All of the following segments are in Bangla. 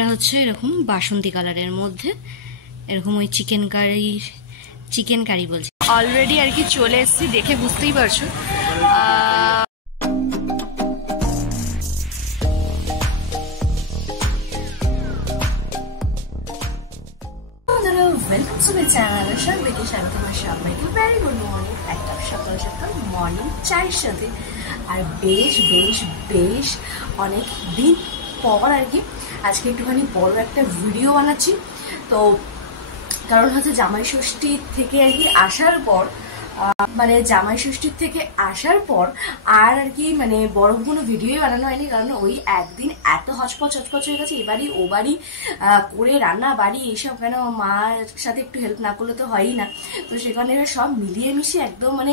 কালারটা হচ্ছে এরকম বাসন্তী কালারের মধ্যে, এরকম ওই চিকেন কারি বলছি। অলরেডি আর কি চলে এসেছি, দেখে বুঝতেই পারছো। ওয়েলকাম টু মাই চ্যানেল, সবাইকে স্বাগত। সবাইকে ভেরি গুড মর্নিং। একটা সকাল সকাল মর্নিং চায়ের সাথে, আর বেশ বেশ বেশ অনেক দিন পর আর কি আজকে একটুখানি বড় একটা ভিডিও বানাচ্ছি। তো কারণ হচ্ছে জামাই ষষ্ঠী থেকে আর কি আসার পর, মানে জামাই ষষ্ঠীর থেকে আসার পর আর কি মানে বড় কোনো ভিডিওই বানানো হয়নি। কারণ ওই একদিন এত হচপচ হয়ে গেছে, এবারই ও বাড়ি করে রান্না বাড়ি এইসব, কেন মার সাথে একটু হেল্প না করলে তো হয়ই না। তো সেখানে সব মিলিয়ে মিশিয়ে একদম মানে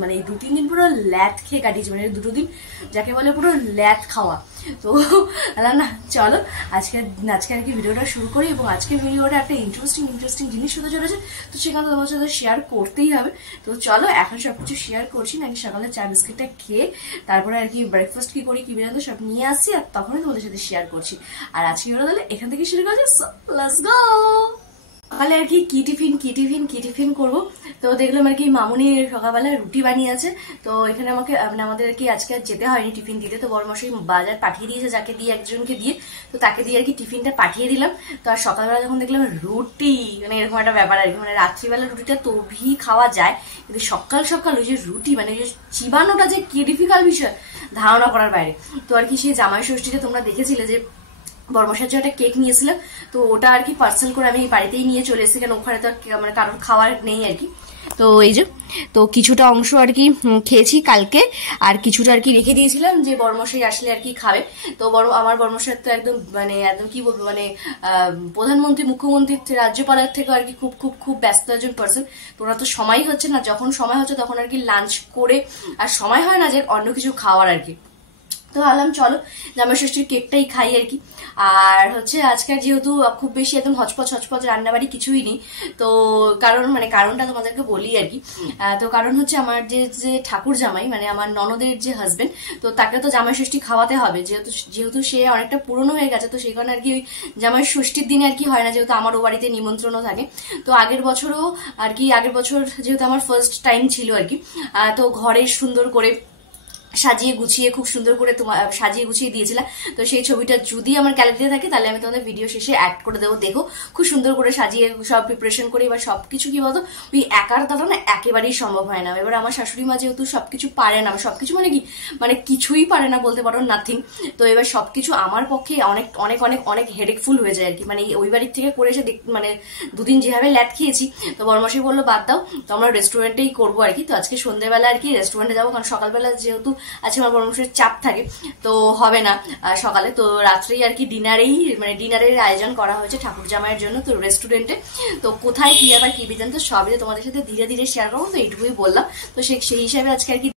মানে এই 2-3 দিন পুরো ল্যাথ খেয়ে কাটিয়েছি, মানে 2 দিন যাকে বলে পুরো ল্যাথ খাওয়া। তো না চলো আজকে আর কি ভিডিওটা শুরু করি, এবং আজকের ভিডিওটা একটা ইন্টারেস্টিং জিনিস হতে চলেছে। তো সেখানে তোমার সাথে শেয়ার করতেই হবে। তো চলো এখন সবকিছু শেয়ার করছি, নাকি সকালে চা বিস্কিটটা খেয়ে তারপরে আর কি ব্রেকফাস্ট কি করি কি বেরোতে সব নিয়ে আসছি, আর তখনই তোমাদের সাথে শেয়ার করছি। আর আজকে ওরা তাহলে এখান থেকে শুরু করছি। Let's go. সকালে আর কি টিফিন করবো। তো দেখলাম আর কি মামুনি সকালবেলা রুটি বানিয়েছে। তো এখানে আমাদের আর কি আজকে যেতে হয়নি টিফিন দিতে। তো বড়মশাই বাজার পাঠিয়ে দিয়েছে, যাকে দিয়ে একজনকে দিয়ে, তো তাকে দিয়ে আর কি টিফিনটা পাঠিয়ে দিলাম। তো আর সকালবেলা যখন দেখলাম রুটি, মানে এরকম একটা ব্যাপার আর কি, মানে রাত্রিবেলা রুটিটা তবেই খাওয়া যায়, কিন্তু সকাল ওই যে রুটি মানে চিবানোটা যে কি ডিফিকাল্ট বিষয় ধারণা করার বাইরে। তো আর কি সেই জামাই ষষ্ঠীতে তোমরা দেখেছিলে যে বড়মশার জন্য একটা কেক নিয়েছিলাম, তো ওটা আর কি পার্সেল করে আমি বাড়িতেই নিয়ে চলে এসেছি, কারণ ওখানে তো মানে কারোর খাওয়ার নেই আর কি। তো এই যে তো কিছুটা অংশ আর কি খেয়েছি কালকে, আর কিছুটা আর কি রেখে দিয়েছিলাম যে বড়মশাই আসলে আর কি খাবে। তো আমার বড়মশাই তো একদম কি বলবো, মানে প্রধানমন্ত্রী মুখ্যমন্ত্রী রাজ্যপালের থেকে আর কি খুব ব্যস্ত একজন পার্সন। তো ওরা তো সময় হচ্ছে না, যখন সময় হচ্ছে তখন আর কি লাঞ্চ করে, আর সময় হয় না যে অন্য কিছু খাওয়ার আর কি। তো ভাবলাম চলো জামাই ষষ্ঠীর কেকটাই খাই আর কি। আর হচ্ছে আজকের যেহেতু খুব বেশি একদম হচপচ রান্নাবাড়ি কিছুই নেই, তো কারণটা তোমাদেরকে বলি আর কি। তো কারণ হচ্ছে আমার যে ঠাকুর জামাই, মানে আমার ননদের যে হাজবেন্ড, তো তাকে তো জামাই ষষ্ঠী খাওয়াতে হবে, যেহেতু সে অনেকটা পুরনো হয়ে গেছে। তো সেই কারণে আর কি ওই জামাই ষষ্ঠীর দিনে আর কি হয় না, যেহেতু আমার ও বাড়িতে নিমন্ত্রণও থাকে। তো আগের বছর যেহেতু আমার ফার্স্ট টাইম ছিল আর কি, তো ঘরে সুন্দর করে সাজিয়ে গুছিয়ে খুব সুন্দর করে সাজিয়ে গুছিয়ে দিয়েছিলাম। তো সেই ছবিটা যদি আমার গ্যালারিতে থাকে তাহলে আমি তোমাদের ভিডিও শেষে অ্যাড করে দেবো, দেখো খুব সুন্দর করে সাজিয়ে সব প্রিপারেশন করে। এবার সবকিছু কি বলতো, ওই একার দ্বারা না একেবারেই সম্ভব হয় না। এবার আমার শাশুড়ি মা যেহেতু সবকিছু পারে না, সবকিছু মানে কি মানে কিছুই পারে না বলতে পারো, নাথিং। তো এবার সবকিছু আমার পক্ষে অনেক হেডেকফুল হয়ে যায় আর কি। মানে ওই বাড়ির থেকে করে এসে মানে 2 দিন যেভাবে ল্যাদ খেয়েছি, তো বড়মশাই বললো বাদ দাও, তো আমরা রেস্টুরেন্টেই করবো আর কি। তো আজকে সন্ধ্যেবেলা আর কি রেস্টুরেন্টে যাবো, কারণ সকালবেলা যেহেতু আজকে আমার বড়মশাইয়ের চাপ থাকে, তো হবে না সকালে। তো রাত্রেই আর কি ডিনারের আয়োজন করা হয়েছে ঠাকুর জামাইয়ের জন্য, তো রেস্টুরেন্টে। তো কোথায় কি আবার কি বিধান, তো সবই তোমাদের সাথে ধীরে ধীরে শেয়ার করবো। তো এইটুকুই বললাম। তো সেই হিসাবে আজকে আর কি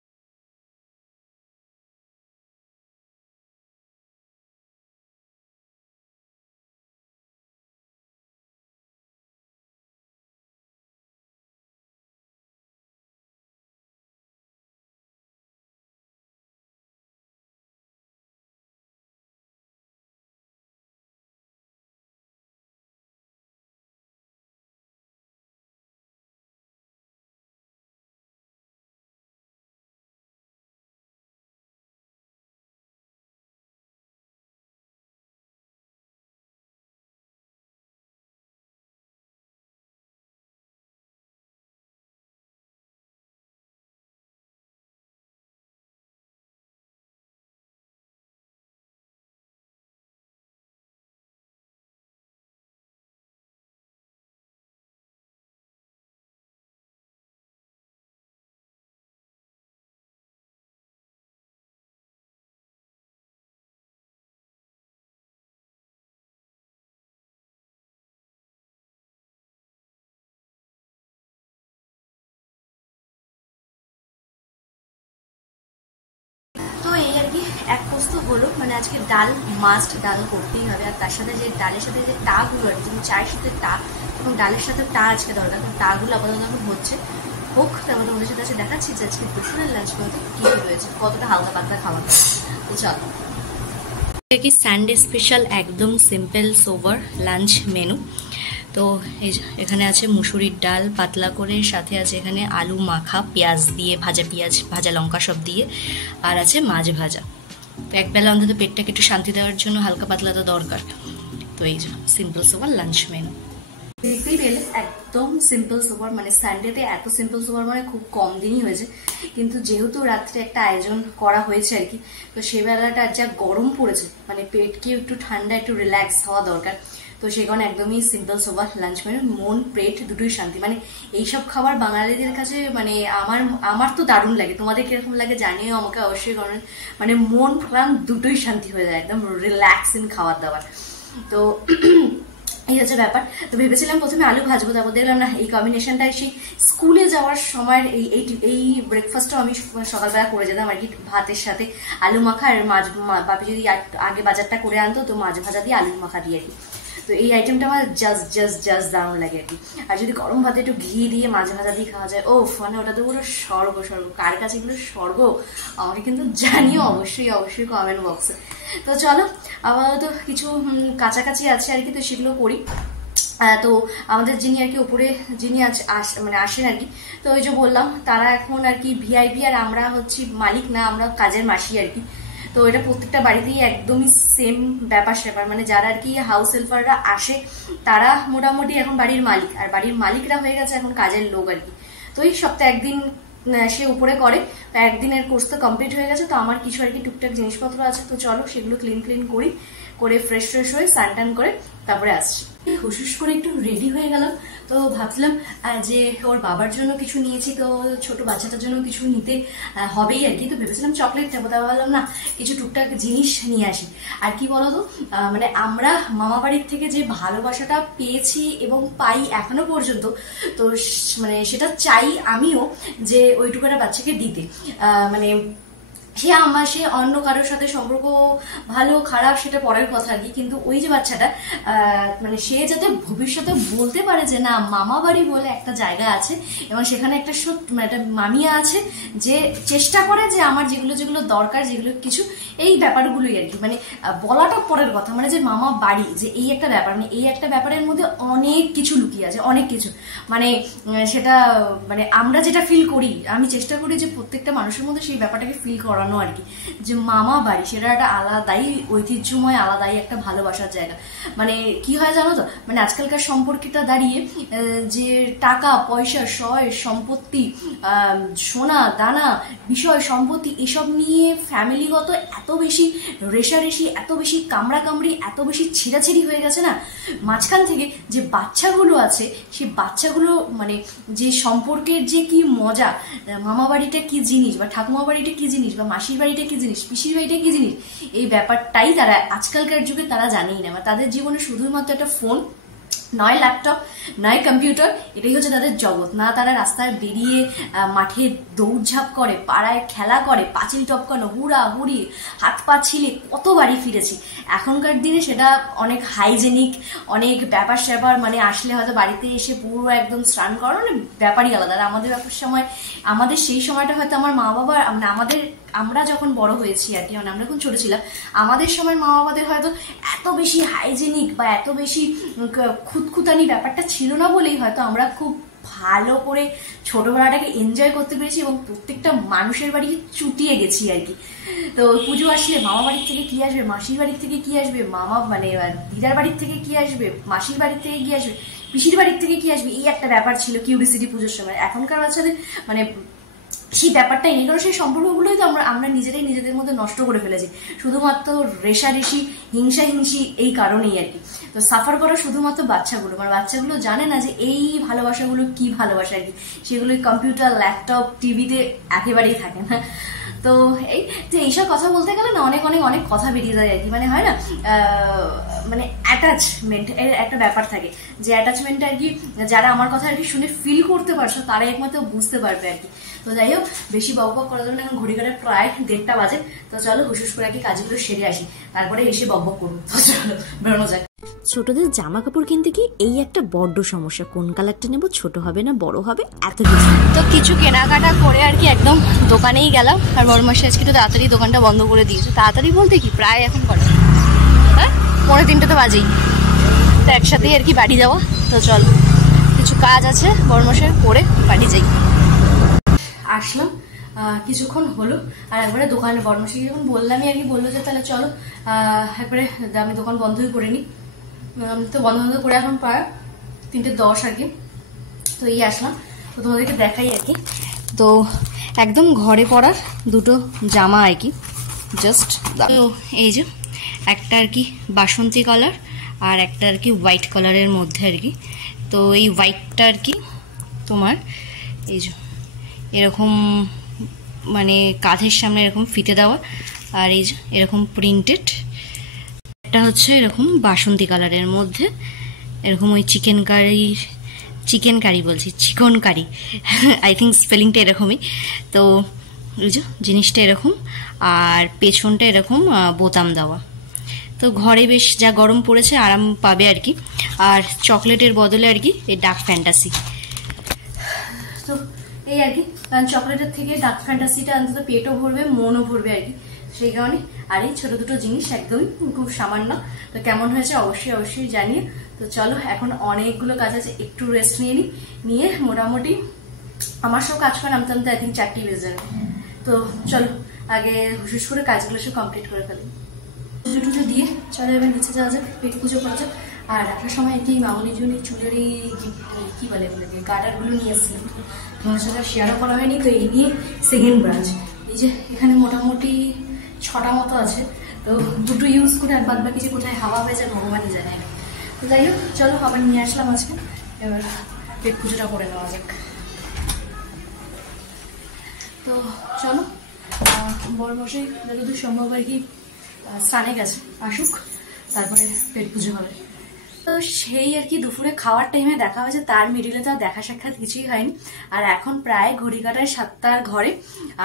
তো এই আর কি এক পোস্ত হলো, মানে আজকে ডাল মাস্ট, ডাল করতেই হবে। আর তার সাথে যে ডালের সাথে যে টাগুলো আর কি, যেমন চায়ের সাথে টা এবং ডালের সাথে টা আজকে দরকার, তো টাগুলো আপাতত এখন হচ্ছে হোক। তারপর তোমাদের সাথে আজকে দেখাচ্ছি যে আজকে দুপুরের লাঞ্চ বলতে কি রয়েছে, কতটা হালকা পাতলা খাওয়া। তো চলো। কি সানডে স্পেশাল একদম সিম্পল সোবার লাঞ্চ মেনু। তো এই এখানে আছে মুসুরির ডাল পাতলা করে, সাথে আছে এখানে আলু মাখা পেঁয়াজ দিয়ে, ভাজা পেঁয়াজ ভাজা লঙ্কা সব দিয়ে, আর আছে মাছ ভাজা। তো একবেলা অন্তত পেটটাকে একটু শান্তি দেওয়ার জন্য হালকা পাতলা তো দরকার। তো এই সিম্পল সোবার লাঞ্চ মেনু দেখতেই পেলে, একদম সিম্পল সোবার। মানে সানডেতে এত সিম্পল সোবার মানে খুব কম দিনই হয়েছে, কিন্তু যেহেতু রাত্রে একটা আয়োজন করা হয়েছে আর কি, তো সেই বেলাটা যা গরম পড়েছে, মানে পেটকে একটু ঠান্ডা একটু রিল্যাক্স হওয়া দরকার। তো সেই কারণে একদমই সিম্পল সোবার লাঞ্চ মেনু, মন পেট দুটোই শান্তি। মানে এইসব খাবার বাঙালিদের কাছে মানে আমার তো দারুণ লাগে। তোমাদের কিরকম লাগে জানিও আমাকে অবশ্যই, কারণ মানে মন প্রাণ দুটোই শান্তি হয়ে যায়, একদম রিল্যাক্সিং খাবার দাবার। তো এই হচ্ছে ব্যাপার। তো ভেবেছিলাম প্রথমে আলু ভাজবো, তারপর দেখলাম না এই কম্বিনেশনটাই সেই স্কুলে যাওয়ার সময় এই ব্রেকফাস্টও আমি সকালবেলা করে যেতাম আর কি, ভাতের সাথে আলু মাখা আর মাছ। বাপি যদি আগে বাজারটা করে আনতো তো মাছ ভাজা দিয়ে আলু মাখা দিয়ে আর কি। তো এই আইটেমটা আমার জাস্ট দারুণ লাগে আর কি। আর যদি গরম ভাতে একটু ঘি দিয়ে মাছ ভাজা দিয়ে খাওয়া যায়, ও মানে ওটা তো পুরো স্বর্গ। কার কাছে এগুলো স্বর্গ আমাকে কিন্তু জানিও অবশ্যই কমেন্ট বক্সে। তো চলো, আপাতত কিছু কাছাকাছি আছে আর কি, তো সেগুলো করি। তো আমাদের যিনি আর কি উপরে যিনি মানে আসেন আর কি, তো ওই যে বললাম তারা এখন আর কি ভিআইপি, আর আমরা হচ্ছি মালিক না, আমরা কাজের মাসি আর কি। তো এটা প্রত্যেকটা বাড়িতেই একদমই সেম ব্যাপার স্যাপার। মানে যারা আর কি হাউস হেল্পাররা আসে তারা মোটামুটি এখন বাড়ির মালিক, আর বাড়ির মালিকরা হয়ে গেছে এখন কাজের লোক আর কি। তো এই সপ্তাহে একদিন সে উপরে করে, তো একদিনের কোর্স তো কমপ্লিট হয়ে গেছে। তো আমার কিছু আর কি টুকটাক জিনিসপত্র আছে, তো চলো সেগুলো ক্লিন করে ফ্রেশ হয়ে স্নান টান করে তারপরে আসছি। হুসুস করে একটু রেডি হয়ে গেলাম। তো ভাবছিলাম যে ওর বাবার জন্য কিছু নিয়েছি, তো ছোট বাচ্চাটার জন্য কিছু নিতে হবেই আর কি। তো ভেবেছিলাম চকলেট নেবো, তা ভাবলাম না কিছু টুকটাক জিনিস নিয়ে আসি। আর কি বলতো, মানে আমরা মামা বাড়ির থেকে যে ভালোবাসাটা পেয়েছি এবং পাই এখনো পর্যন্ত, তো মানে সেটা চাই আমিও যে ওইটুকুটা বাচ্চাকে দিতে। মানে সে অন্য কারোর সাথে সম্পর্ক ভালো খারাপ সেটা পরের কথা আর কি, কিন্তু ওই যে বাচ্চাটা মানে সে যাতে ভবিষ্যতে বলতে পারে যে না মামা বাড়ি বলে একটা জায়গা আছে, এবং সেখানে একটা একটা মামিয়া আছে যে চেষ্টা করে যে আমার যেগুলো দরকার, যেগুলো কিছু এই ব্যাপারগুলোই আর কি। মানে বলাটা পরের কথা, মানে যে মামা বাড়ি যে এই একটা ব্যাপার, মানে এই একটা ব্যাপারের মধ্যে অনেক কিছু লুকিয়ে আছে, অনেক কিছু। মানে সেটা মানে আমরা যেটা ফিল করি, আমি চেষ্টা করি যে প্রত্যেকটা মানুষের মধ্যে সেই ব্যাপারটাকে ফিল করানো আর কি, যে মামা বাড়ি সেটা একটা আলাদাই ঐতিহ্যময়, আলাদাই একটা ভালোবাসার জায়গা। মানে কি হয় জানো তো, মানে আজকালকার সম্পর্কটা দাঁড়িয়ে যে টাকা পয়সা সয় সম্পত্তি, সোনা দানা বিষয় সম্পত্তি এসব নিয়ে ফ্যামিলিগত এত বেশি রেশারেশি, এত বেশি কামড়ি, এত বেশি ছিঁড়াছিড়ি হয়ে গেছে না, মাঝখান থেকে যে বাচ্চাগুলো আছে সেই বাচ্চাগুলো মানে যে সম্পর্কের যে কি মজা, মামা বাড়িটা কি জিনিস বা ঠাকুমা বাড়িটা কি জিনিস বা মাসির বাড়িটা কি জিনিস, পিসির বাড়িটা কি জিনিস, এই ব্যাপারটাই তারা আজকালকার যুগে তারা জানেই না। তাদের জীবনে শুধুমাত্র একটা ফোন, নয় ল্যাপটপ নয় কম্পিউটার, এটাই হচ্ছে তাদের জগৎ। না তারা রাস্তায় বেরিয়ে মাঠে দৌড়ঝাঁপ করে, পাড়ায় খেলা করে, পাঁচিল টপকানো, হুড়ি হাত পা ছিলে কত বাড়ি ফিরেছি। এখনকার দিনে সেটা অনেক হাইজেনিক, অনেক ব্যাপার স্যাপার, মানে আসলে হয়তো বাড়িতে এসে পুরো একদম স্নান করানো মানে ব্যাপারই আলাদা। আর আমাদের ব্যাপার সময়, আমাদের সেই সময়টা হয়তো আমার মা বাবা মানে আমরা যখন বড় হয়েছি আর কি, মানে আমরা যখন ছোট ছিলাম আমাদের সময় মা বাবাদের হয়তো এত বেশি হাইজেনিক বা এত বেশি খুঁতখুতানি ব্যাপারটা ছিল না বলেই হয়তো আমরা খুব ভালো করে ছোটবেলাটাকে এনজয় করতে পেরেছি এবং প্রত্যেকটা মানুষের বাড়ি চুটিয়ে গেছি আর কি। তো পুজো আসলে মামা বাড়ির থেকে কি আসবে, মাসির বাড়ির থেকে কি আসবে, মামা মানে দিদার বাড়ির থেকে কি আসবে, মাসির বাড়ির থেকে কি আসবে, পিসির বাড়ির থেকে কি আসবে, এই একটা ব্যাপার ছিল কিউরিসিটি পুজোর সময়। এখনকার বাচ্চাদের মানে সেই ব্যাপারটাই নেই, কারণ সেই সম্পর্কগুলোই তো আমরা নিজেরাই নিজেদের মধ্যে নষ্ট করে ফেলেছি শুধুমাত্র রেশারেশি হিংসি এই কারণেই আর কি। তো সাফার করা শুধুমাত্র বাচ্চাগুলো, মানে বাচ্চাগুলো জানে না যে এই ভালোবাসাগুলো কি ভালোবাসা আর কি, সেগুলো কম্পিউটার ল্যাপটপ টিভিতে একেবারেই থাকে না। তো এই যে এইসব কথা বলতে গেলে না অনেক কথা বেরিয়ে যায় আর কি। মানে হয় না মানে অ্যাটাচমেন্ট এর একটা ব্যাপার থাকে, যে অ্যাটাচমেন্ট আর কি যারা আমার কথা আর কি শুনে ফিল করতে পারছো তারা একমাত্র বুঝতে পারবে আর কি। তো যাই হোক, বেশি বকবক করার জন্য এখন ঘড়ি কাটে প্রায় 1:30 বাজে। তো চলো হুসুস করে আর কি কাজগুলো সেরে আসি, তারপরে এসে বকবক করবো। তো চলো বেরোনো যাক। ছোটদের জামা কাপড় কিনতে গিয়ে এই একটা বড্ড সমস্যা, কোন কালারটা নেবো, ছোট হবে না বড় হবে, এত কিছু। তো কিছু কেনাকাটা করে আর কি একদম দোকানেই গেলাম, আর বড়মাসি আজকে একটু তাড়াতাড়ি দোকানটা বন্ধ করে দিয়েছে। তাড়াতাড়ি বলতে কি প্রায় এখন করে হ্যাঁ 2:45 তো বাজেই, তো একসাথেই আর কি বাড়ি যাওয়া। তো চল, কিছু কাজ আছে বড়মশাই, করে বাড়ি যাই। আসলাম কিছুক্ষণ হলো, আর একবারে দোকানে বড়মশাই যখন বললামই আর কি, বললো যে তাহলে চলো একবারে আমি দোকান বন্ধই করে নিই। তো বন্ধ করে এখন প্রায় 3:10 আর কি। তো এই আসলাম, তো তোমাদেরকে দেখাই আর কি। তো একদম ঘরে পরার দুটো জামা আর কি, জাস্ট এই যে একটা আর কি বাসন্তী কালার আর একটা আর কি হোয়াইট কালারের মধ্যে আর কি। তো এই হোয়াইটটা আর কি তোমার এই যে এরকম মানে কাঁধের সামনে এরকম ফিতে দেওয়া, আর এই যে এরকম প্রিন্টেড। একটা হচ্ছে এরকম বাসন্তী কালারের মধ্যে এরকম ওই চিকেন কারি বলছি, চিকন কারি, আই থিঙ্ক স্পেলিংটা এরকমই। তো এই যে জিনিসটা এরকম, আর পেছনটা এরকম বোতাম দেওয়া। তো ঘরে বেশ যা গরম পড়েছে আরাম পাবে আর কি। আর চকলেটের বদলে আর কি এই ডার্ক ফ্যান্টাসি। তো এই আর কি, কারণ চকলেটের থেকে ডার্ক ফ্যান্টাসিটা অন্তত পেটও ভরবে মনও ভরবে আর কি, সেই কারণে। আর এই ছোট দুটো জিনিস একদমই খুব সামান্য। তো কেমন হয়েছে অবশ্যই জানিয়ে। তো চলো, এখন অনেকগুলো কাজ আছে, একটু রেস্ট নিয়ে মোটামুটি আমার সব কাজ করে নামতে আই থিঙ্ক 4টি বেজে যাবে। তো চলো আগে হুশ করে কাজগুলো সব কমপ্লিট করে ফেলি। পুজো দিয়ে চলো এবার নিচে যাওয়া যাক, পেট পুজো করা যাক। আর একটা সময় কি মামনির জন্য চুলের এই কি বলে গার্ডারগুলো নিয়ে এসেছিলাম, তোমার সাথে শেয়ারও করা হয়নি। তো এই নিয়ে সেকেন্ড ব্রাঞ্চ, এই যে এখানে মোটামুটি 6টা মতো আছে। তো দুটো ইউজ করে আর বাদ বাকি যে কোথায় হাওয়া হয়ে যায় ভগবানই জানে। তো যাই হোক চলো, আবার নিয়ে আসলাম আজকে, এবার পেট পুজোটা করে নেওয়া যাক। তো চলো, বড় মশাই যতদূর সম্ভব আর কি স্নানে গেছে, আসুক তারপরে পেট পুজো হবে। তো সেই আর কি দুপুরে খাওয়ার টাইমে দেখা হয়েছে, তার মিডিলে তো দেখা সাক্ষাৎ কিছুই হয়নি। আর এখন প্রায় ঘড়ি কাটায় 7টার ঘরে,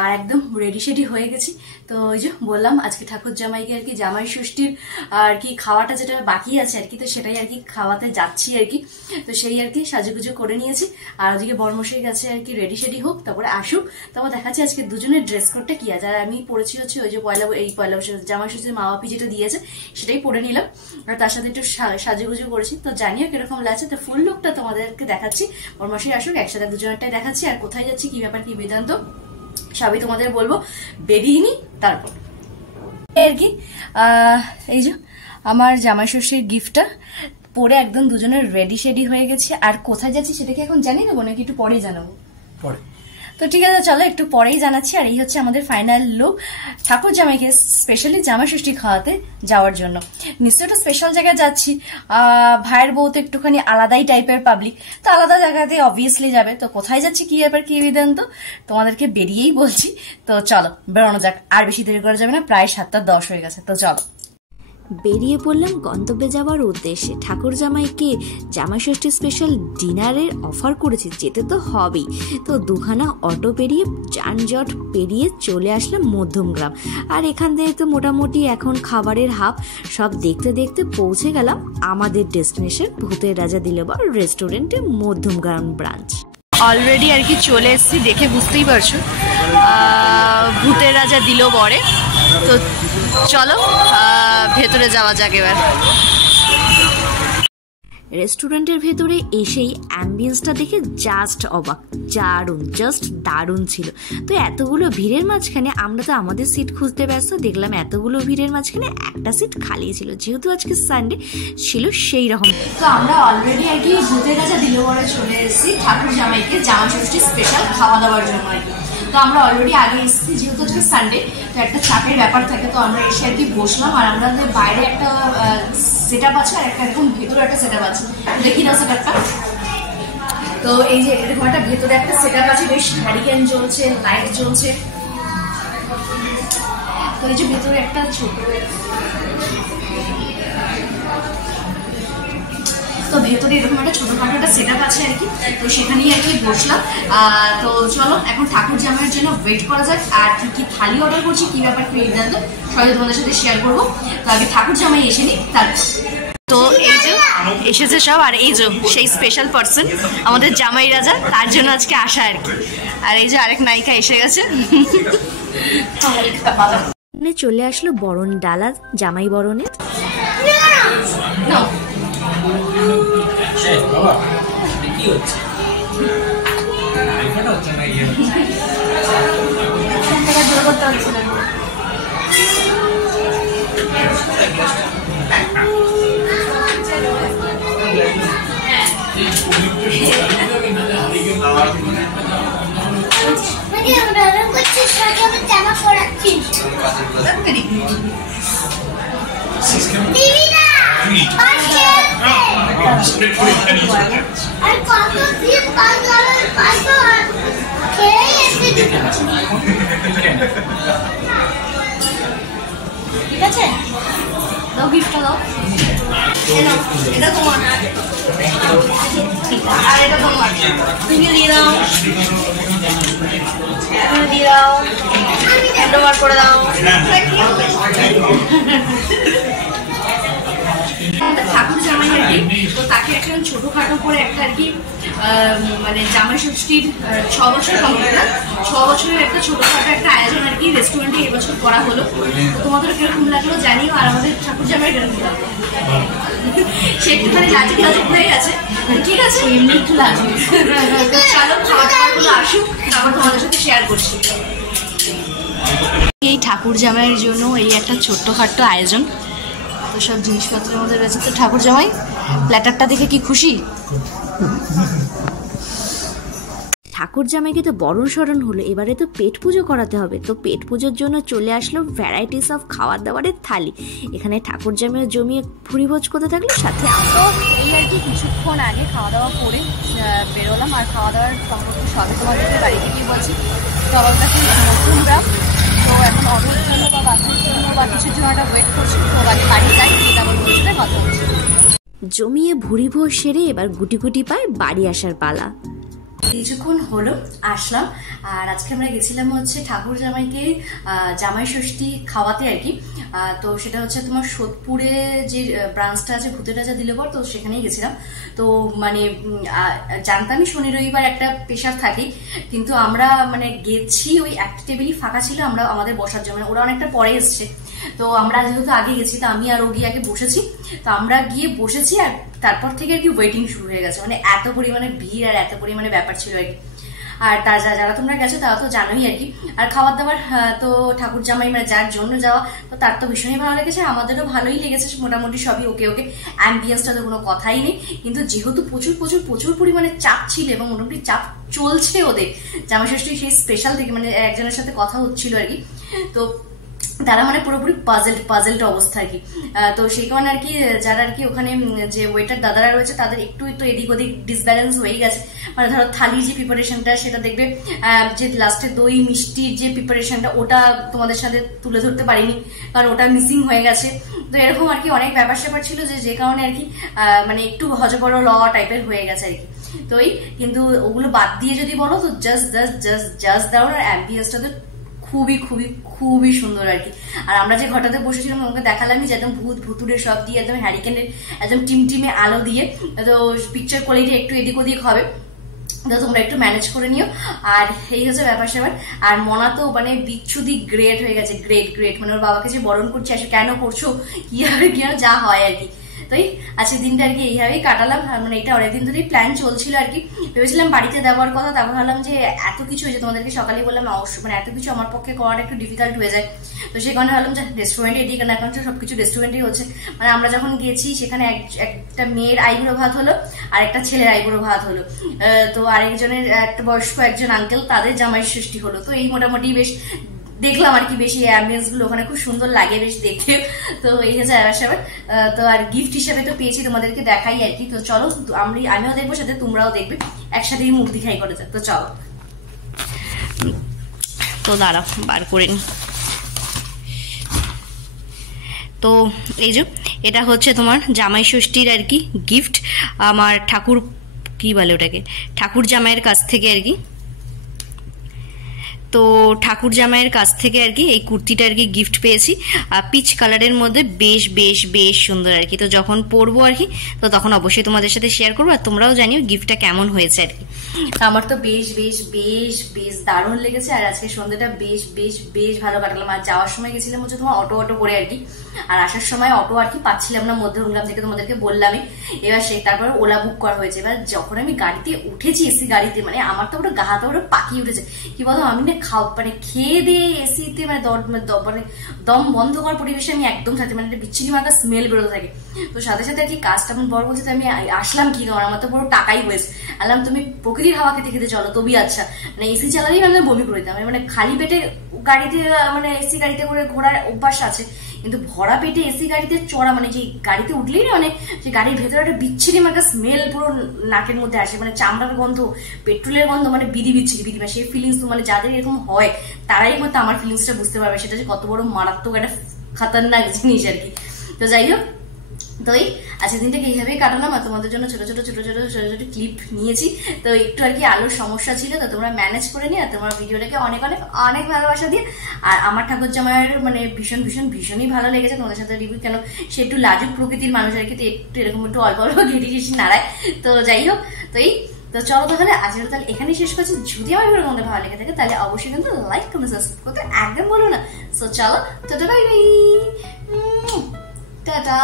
আর একদম রেডি সেডি হয়ে গেছি। তো ওই যে বললাম আজকে ঠাকুর জামাইকে আর কি জামাই ষষ্ঠীর আর কি খাওয়াটা যেটা বাকি আছে আর কি, তো সেটাই আর কি খাওয়াতে যাচ্ছি আর কি। তো সেই আর কি সাজুগুজু করে নিয়েছি, আর ওদিকে বড়মশাই গেছে আর কি রেডি সেডি হোক, তারপরে আসুক। তারপর দেখাচ্ছি আজকে দুজনের ড্রেস কোডটা কি আছে। আর আমি পরেছি হচ্ছে ওই যে পয়লা বৈশাখ জামাই ষষ্ঠীর মা বাপি যেটা দিয়েছে সেটাই পরে নিলাম, আর তার সাথে একটু সাজুগুজু করেছি। তো জানিও কিরকম লাগছে। তো ফুল লুকটা তোমাদেরকে দেখাচ্ছি, বড়মশাই আসুক একসাথে দুজনেরটাই দেখাচ্ছি। আর কোথায় যাচ্ছি, কি ব্যাপার, কি বেদান্ত, সবই তোমাদের বলবো, বেরিয়ে নি তারপর আর কি। এই যে আমার জামাই ষষ্ঠীর গিফটটা পরে একদম দুজনের রেডি শেডি হয়ে গেছে। আর কোথায় যাচ্ছি সেটা কি এখন জানি নেবো নাকি একটু পরেই জানাবো? পরে। তো ঠিক আছে চলো একটু পরেই জানাচ্ছি। আর এই হচ্ছে আমাদের ফাইনাল লুক ঠাকুর জামাইকে স্পেশালি জামাই ষষ্ঠী খাওয়াতে যাওয়ার জন্য। নিশ্চয়ই একটু স্পেশাল জায়গায় যাচ্ছি, ভাইয়ের বউ তো একটুখানি আলাদাই টাইপের পাবলিক, তো আলাদা জায়গাতে অবভিয়াসলি যাবে। তো কোথায় যাচ্ছি, কি ব্যাপার, কি বিধান্ত, তোমাদেরকে বেরিয়েই বলছি। তো চলো বেরোনো যাক, আর বেশি দেরি করা যাবে না, প্রায় 7:10 হয়ে গেছে। তো চলো বেরিয়ে পড়লাম গন্তব্যে যাওয়ার উদ্দেশ্যে। ঠাকুর জামাইকে জামাই ষষ্ঠী স্পেশাল ডিনারের অফার করেছে, যেতে তো হবেই। তো দুখানা অটো পেরিয়ে যানজট পেরিয়ে চলে আসলাম মধ্যমগ্রাম। আর এখান থেকে তো মোটামুটি এখন খাবারের হাব সব দেখতে দেখতে পৌঁছে গেলাম আমাদের ডেস্টিনেশন ভূতের রাজা দিলবর রেস্টুরেন্টে, মধ্যমগ্রাম ব্রাঞ্চ। অলরেডি আর কি চলে এসেছি, দেখে বুঝতেই পারছো ভূতের রাজা দিলবরে। তো চলো ভেতরে যাওয়া যাক এবার। রেস্টুরেন্টের ভেতরে এসেই অ্যাম্বিয়েন্সটা দেখে জাস্ট অবাক, জাস্ট দারুণ ছিল। তো এতগুলো ভিড়ের মাঝখানে আমরা তো আমাদের সিট খুঁজতে ব্যস্ত, দেখলাম এতগুলো ভিড়ের মাঝখানে একটা সিট খালি ছিল, যেহেতু আজকে সানডে ছিল সেই রকম। তো আমরা অলরেডি আর কি ভূতের রাজা দিলবরে চলে এসেছি ঠাকুর জামাইকে জামাই ষষ্ঠী স্পেশাল খাওয়া দাওয়ার জন্য আর কি। তো আমরা অলরেডি আগে এসেছি, যেহেতু আজকে সানডে, তো একটা চাপের ব্যাপার থাকে। তো আমরা এসে আর কি বসলাম, আর আমাদের বাইরে একটা সেট আপ আছে আর একটা একদম ভেতরে একটা সেট আপ আছে, দেখি না সেট আপটা। তো এই যে এরকম একটা ভেতরে একটা সেট আপ আছে, বেশ হ্যারিকেন জ্বলছে, লাইট জ্বলছে। তো এই যে ভেতরে একটা ছোট, তো ভেতরে এরকম একটা ছোটখাটো একটা সেট আপ আছে আর কি। তো সেখানেই আর কি বসলাম। তো চলো এখন ঠাকুর জামাইয়ের জন্য ওয়েট করা যাক। আর কি কি থালি অর্ডার করছি, কি ব্যাপার, কি জানতো সবাই তোমাদের সাথে শেয়ার করবো। তো আগে ঠাকুর জামাই এসে নি তারপর। তো এই যে এসেছে সব, আর এই যে সেই স্পেশাল পার্সন আমাদের জামাই রাজা, তার জন্য আজকে আসা আর কি। আর এই যে আরেক নায়িকা এসে গেছে। চলে আসলো বরণ ডালা জামাই বরণের। হচ্ছে আইফোন হচ্ছে না ইয়ে জোর করতে হচ্ছে না। ঠিক আছে, দাও গিফটটা দাও। এটা তোমার আর এটা তোমার, তুমি দিয়ে দাও, তুমি দিয়ে দাও, হ্যান্ডওভার করে দাও। ঠাকুর জামাই আর কি, তো তাকে একটা ছোটখাটো করে একটা আর কি মানে জামাই ষষ্ঠীর 6 বছর কমপ্লিট না, 6 বছরের একটা ছোটখাটো একটা আয়োজন আর কি রেস্টুরেন্টে এবছর করা হলো। তো তোমাদের কিরকম লাগলো জানিও, আর আমাদের ঠাকুর জামাই কিরকম লাগলো। সে একটুখানি লাজুক লাজুক হয়ে গেছে, ঠিক আছে এমনি একটু লাজুক। চলো খাওয়া দাওয়াগুলো আসুক, তারপর তোমাদের সাথে শেয়ার করছি। এই ঠাকুর জামাইয়ের জন্য এই একটা ছোট্টখাট্ট আয়োজন, তো সব জিনিসপত্রের মধ্যে রয়েছে। তো ঠাকুর জামাই প্ল্যাটারটা দেখে কি খুশি? ঠাকুর জামাইকে তো বরণ সরণ হলো, এবারে তো পেট পুজো করাতে হবে। তো পেট পুজোর জন্য চলে আসলো ভ্যারাইটিস অফ খাবার দাবারের থালি। এখানে ঠাকুর জামাইও জমিয়ে ভুরিভোজ করতে থাকলো, সাথে তো এই আর কি কিছুক্ষণ আগে খাওয়া দাওয়া করে বেরোলাম, আর খাওয়া দাওয়ার সম্পর্কে সবই তোমাদেরকে বাড়ি থেকেই বলছি। সবার কাছে নতুনরা তো এখন অর্ডারের জন্য বা বাচ্চার জন্য বা কিছুর জন্য একটা ওয়েট করছি। তো বাড়ি যাই, তারপর বলতে কথা হচ্ছে। জমিয়ে ভুরিভোজ সেরে এবার গুটি গুটি পায় বাড়ি আসার পালা। কিছুক্ষণ হলো আসলাম, আর আজকে আমরা গেছিলাম হচ্ছে ঠাকুর জামাইকে জামাই ষষ্ঠী খাওয়াতে আর কি। তো সেটা হচ্ছে তোমার সোদপুরে যে ব্রাঞ্চটা আছে ভূতের রাজা দিলেবর, তো সেখানেই গেছিলাম। তো মানে জানতামই শনি রবিবার একটা প্রেশার থাকে, কিন্তু আমরা মানে গেছি ওই একটা টেবিলই ফাঁকা ছিল আমরা আমাদের বসার জন্য, ওরা অনেকটা পরে এসছে। তো আমরা যেহেতু আগে গেছি, তো আমি আর ও গিয়ে আগে বসেছি। তো আমরা গিয়ে বসেছি, আর তারপর থেকে আর কি ওয়েটিং শুরু হয়ে গেছে, মানে এত পরিমাণে ভিড় আর এত পরিমাণে ব্যাপার ছিল আর কি। আর যারা তোমরা গেছো তারা তো জানোই আর কি। আর খাবার দাবার তো ঠাকুর জামাই মানে যার জন্য যাওয়া, তো তার তো ভীষণই ভালো লেগেছে, আমাদেরও ভালোই লেগেছে মোটামুটি সবই ওকে ওকে। অ্যাম্বিয়েন্সটা তো কোনো কথাই নেই, কিন্তু যেহেতু প্রচুর প্রচুর প্রচুর পরিমাণে চাপ ছিল এবং মোটামুটি চাপ চলছে ওদের জামাই ষষ্ঠী সেই স্পেশাল থেকে, মানে একজনের সাথে কথা হচ্ছিল আর কি। তো তারা মানে পুরোপুরি পাজেলড অবস্থা আর কি। তো সেই কারণে আর কি যারা আর কি ওখানে যে ওয়েটার দাদারা রয়েছে তাদের একটু তো এদিক ওদিক ডিসব্যালেন্স হয়ে গেছে। মানে ধরো থালির যে প্রিপারেশনটা সেটা দেখবে যে লাস্টে দই মিষ্টির যে প্রিপারেশনটা ওটা তোমাদের সাথে তুলে ধরতে পারিনি, কারণ ওটা মিসিং হয়ে গেছে। তো এরকম আর কি অনেক ব্যাপার স্যাপার ছিল যে কারণে আর কি মানে একটু হজবড় ল টাইপের হয়ে গেছে আর কি। তো কিন্তু ওগুলো বাদ দিয়ে যদি বলো তো জাস্ট দাও, আর অ্যাম্বিয়েন্সটা তো খুবই খুবই খুবই সুন্দর আর কি। আর আমরা যে ঘরটাতে বসেছিলাম ওকে দেখালামই যে একদম ভুতুরে সব দিয়ে একদম হ্যারিকেনের একদম টিমটিমে আলো দিয়ে, তো পিকচার কোয়ালিটি একটু এদিক ওদিক হবে, তো তোমরা একটু ম্যানেজ করে নিও। আর এই হচ্ছে ব্যাপার স্যাপার। আর মনা তো মানে বিচ্ছুদি গ্রেট হয়ে গেছে, গ্রেট মানে ওর বাবাকে যে বরণ করছে আসলে কেন করছো কি হবে কি যা হয় আর কি। তো আজকের দিনটা আর কি এইভাবেই কাটালাম। মানে এটা অনেকদিন ধরেই প্ল্যান চলছিল আর কি, ভেবেছিলাম বাড়িতে দেওয়ার কথা, তারপর ভাবলাম যে এত কিছু হয়েছে, তোমাদেরকে সকালে বললাম অবশ্যই মানে এত কিছু আমার পক্ষে করাটা একটু ডিফিকাল্ট হয়ে যায়। তো সেই কারণে ভাবলাম যে রেস্টুরেন্টে দিই, কারণ এখন তো সবকিছু রেস্টুরেন্টেই হচ্ছে। মানে আমরা যখন গেছি সেখানে একটা মেয়ের আইবুড়ো ভাত হলো আর একটা ছেলের আইবুড়ো ভাত হলো, তো আরেকজনের একটা বয়স্ক একজন আঙ্কেল তাদের জামাই ষষ্ঠী হলো। তো এই মোটামুটি বেশ দেখলাম আর কি, বেশি অ্যাম্বিয়েন্স গুলো ওখানে খুব সুন্দর লাগে বেশ দেখতে। তো এই হচ্ছে ব্যাপার। তো আর গিফট হিসেবে তো পেয়েছি, তোমাদেরকে দেখাই আর কি। তো চলো আমিও দেখবো, সাথে তোমরাও দেখবে, একসাথেই মুখ দেখাই করে যাক। তো চলো, তো দাঁড়াও বার করে নি। তো এই যে এটা হচ্ছে তোমার জামাই ষষ্ঠীর আর কি গিফট, আমার ঠাকুর কি বলে ওটাকে ঠাকুর জামাইয়ের কাছ থেকে আর কি। তো ঠাকুর জামাইয়ের কাছ থেকে আর কি এই কুর্তিটা আর কি গিফট পেয়েছি, পিচ কালারের মধ্যে বেশ বেশ বেশ সুন্দর আর কি। তো যখন পরবো আর কি তো তখন অবশ্যই তোমাদের সাথে শেয়ার করবো, আর তোমরাও জানিও গিফটটা কেমন হয়েছে আর কি। আমার তো বেশ বেশ বেশ বেশ দারুণ লেগেছে, আর আজকে সন্ধ্যাটা বেশ বেশ বেশ ভালো কাটালাম। আর যাওয়ার সময় গেছিলাম হচ্ছে তোমার অটো করে আর কি, আর আসার সময় অটো আর কি পাচ্ছিলাম না মধ্যমগ্রাম থেকে, তোমাদেরকে বললামই। এবার তারপর ওলা বুক করা হয়েছে। এবার যখন আমি গাড়িতে উঠেছি এসি গাড়িতে, মানে আমার তো পুরো গা হাতে পুরো পাকিয়ে উঠেছে। কি বলতো, আমি না মানে খেয়ে দিয়ে এসিতে মানে দম বন্ধ করার পরিবেশে আমি একদম থাকি, মানে একটা বিচ্ছিরি মার্কা স্মেল বেরোতে থাকে। তো সাথে সাথে আর কি কাজটা আমার বড় বলছে, আমি আসলাম কি কারণ, আমার তো পুরো টাকাই হয়েছে। আলাম তুমি প্রকৃতির হাওয়া খেতে খেতে চলো তবেই আচ্ছা, মানে এসি চালালেই আমি বমি করে দিতাম। মানে খালি পেটে গাড়িতে মানে এসি গাড়িতে করে ঘোরার অভ্যাস আছে, কিন্তু ভরা পেটে এসি গাড়িতে চড়া মানে যে গাড়িতে উঠলেই না মানে যে গাড়ির ভেতরে একটা বিচ্ছিরি মার্কা স্মেল পুরো নাকের মধ্যে আসে, মানে চামড়ার গন্ধ, পেট্রোলের গন্ধ, মানে বিচ্ছিরি মানে সেই ফিলিংস। মানে যাদের এরকম হয় তারাই হয়তো আমার ফিলিংসটা বুঝতে পারবে, সেটা যে কত বড় মারাত্মক একটা খাতারনাক জিনিস আর কি। তো যাই হোক, তো এই আজকের দিনটাকে এইভাবেই কাটালাম, আর তোমাদের জন্য ছোট ছোট ক্লিপ নিয়েছি। তো একটু আর কি আলোর সমস্যা ছিল, তো তোমরা ম্যানেজ করে নিয়ে তোমরা ভিডিওটাকে অনেক অনেক অনেক ভালোবাসা দিয়ে। আর আমার ঠাকুর জামাইয়ের মানে ভীষণই ভালো লেগেছে তোমাদের সাথে রিভিউ, কেন সে একটু লাজুক প্রকৃতির মানুষ আর কি, তো একটু এরকম একটু অল্প অল্প ঘেটি নাড়ায়। তো যাই হোক, তো এই তো চলো তাহলে আজকে তাহলে এখানেই শেষ করছি। যদি আমার ভিডিও তোমাদের ভালো লেগে থাকে তাহলে অবশ্যই কিন্তু লাইক কমেন্ট সাবস্ক্রাইব করতে একদম বলো না। সো চলো, টাটা বাই বাই, টাটা।